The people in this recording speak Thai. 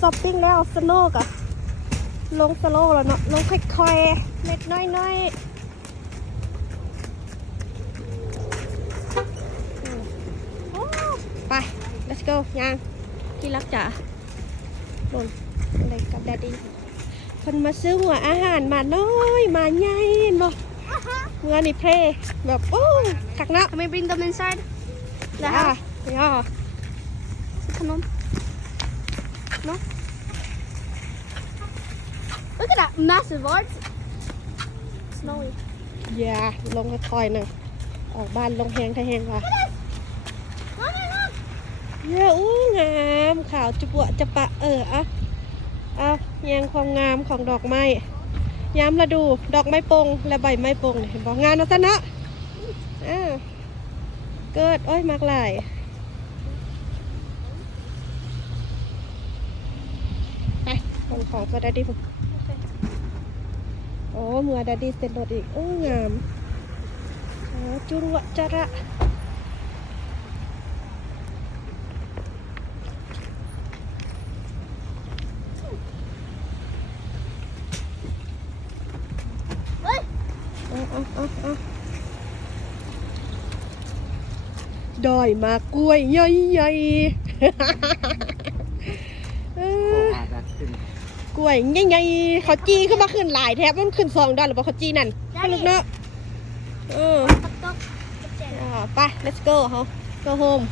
ช้อปปิ้งแล้วสโลกอะลงสโลแล้วเนาะลงค่อยๆเล็กน้อยๆอืมโอ้ไป let's go ยังที่รักจ๋าโดนอะไรกับแดดดี้คนมาซื้อหัวอาหารมาน้อยมาใหญ่เห็นบ่เมื่อนี่เพลแบบโอ้คักเนาะ Can we bring them inside? The ย่า house? ย่า Come on. No? Look at that massive arch. Snowy. อย่าลงค่อยๆหนึ่งออกบ้านลงแหงทะแหงว่ะ Mommy, look! เยอะอู้งามขาวจุบวะจะปะเอออะเอาแยงความงามของดอกไม้ย้ำละดูดอกไม้ปงและใบไม้ปงนี่เห็นบอกงานเอาซะเนาะอ่าเกิด โอ้ยมากหลาย ไปของของก็ได้ดิพุ่นโอ้เมื่อดดดี้เซ็นรถอีก โอ้ งามขาวจุรวะจระ Look! เอาเอาเอาเอาดอยมากล้วยใหญ่ใหญ่ๆ เอโอ้อมาดัดขึ้นกล้วยใหญ่ใหญ่ๆเขาจีขึ้นมาขึ้นหลายแทบมันขึ้นสองดอนหรือเปล่าเขาจีนั่นให้ลูกเนาะเออ Up, up. Up there. อ่าไป let's go เขา go home